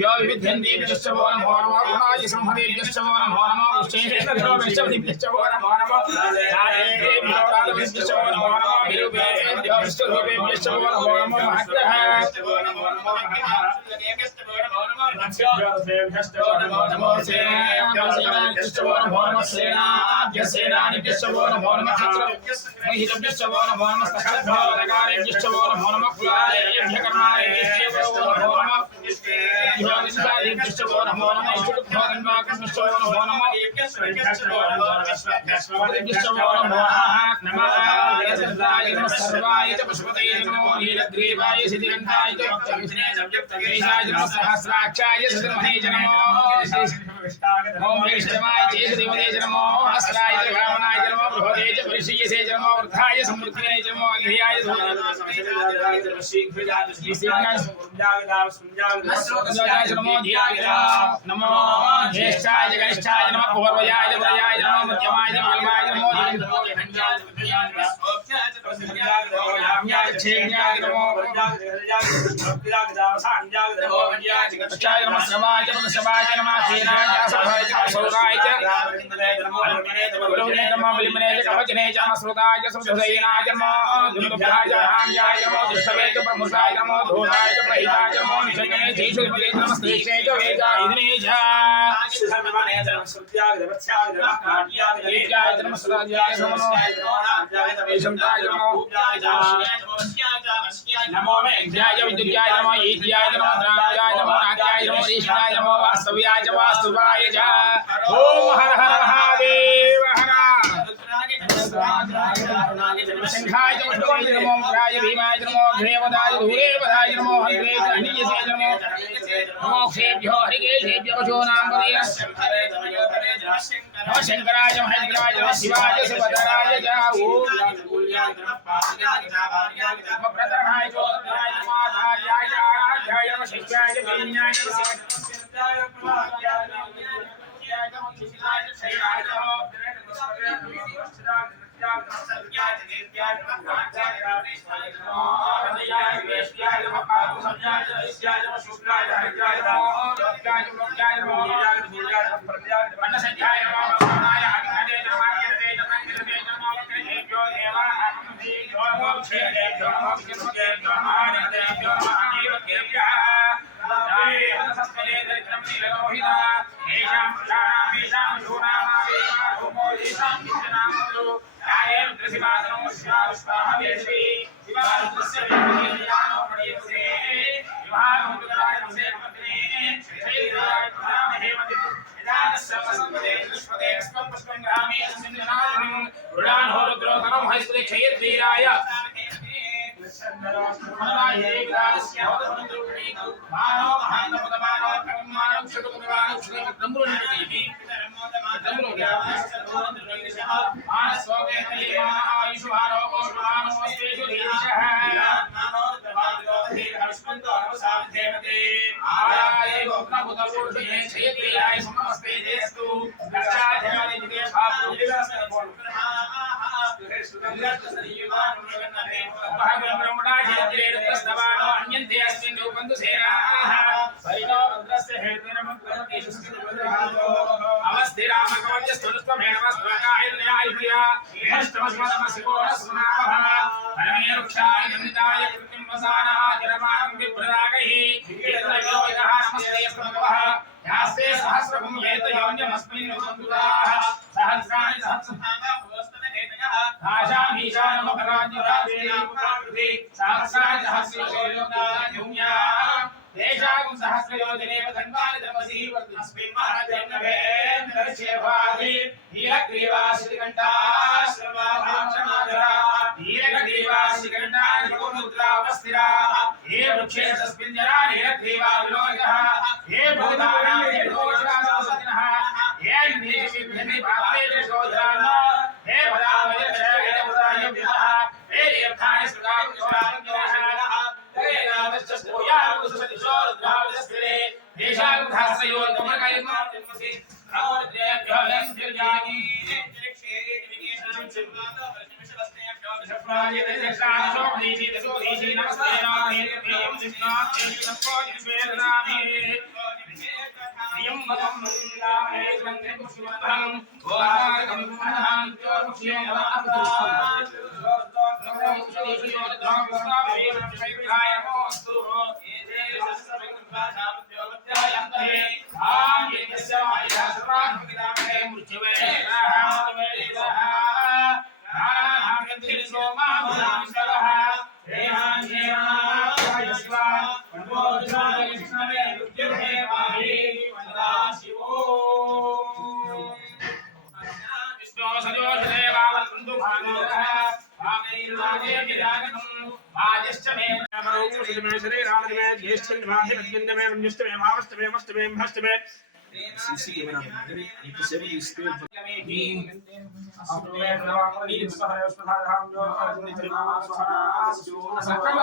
यो विद्यन्तेभ्यश्च वो नमो नमः गुणाय संहतेभ्यश्च वो नमो नमः उच्चैश्च वो नमो नमः राजेभ्यो राजभ्यश्च वो नमो नमः वीरुभ्यो विष्णुरूपेभ्यश्च वो नमो नमः महद्भ्यश्च वो नमो नमः महद्भ्यश्च वो नमो नमः महद्भ्यश्च वो नमो नमः सेनाभ्यश्च वो नमो नमः सेनाभ्यश्च वो नमो नमः महितभ्यश्च वो नमो नमः सकलभ्योदकारेभ्यश्च वो नमो नमः कुलादेभ्यकर्मारेभ्यश्च वो नमो नमः Vishnu Namo Namo Vishnu Namo Namo नमो ज्येष्ठाय गणेशाय नमः पूर्वजाय वरयाय नमः मध्यमाय कालमाय नमो क्षेण्याय नमो चाय नमः श्रवाय नमः सेनाय सभाय सौराय नमः बलिमने कवचने च श्रुताय सुधैनाय नमः दुर्भ्याय हान्याय नमः दुष्टवे च प्रमुखाय नमः धोताय च प्रहिताय नमः निषणे जेषु नमस्ते च वेदा इदनेजा नमो वेद्याय विद्याय नमः ईद्याय नमः द्राव्याय नमः नाट्याय नमः ईश्वराय नमः वास्तव्याय च वास्तुवाय च ओम हर हर महादेव हर शंखाय च पुष्पाय नमो राय भीमाय नमो देवदाय धूरेवदाय नमो हरे अनियसे नमो मोक्षेभ्यो हरिकेशेभ्यो पशूनां पदे नमः शंकराय महेश्वराय नमः शिवाय सुभद्राय च ओम प्रतरहाय गोत्राय नमः आचार्याय आचार्याय नमः शिष्याय विज्ञाय नमः हे సక్రమ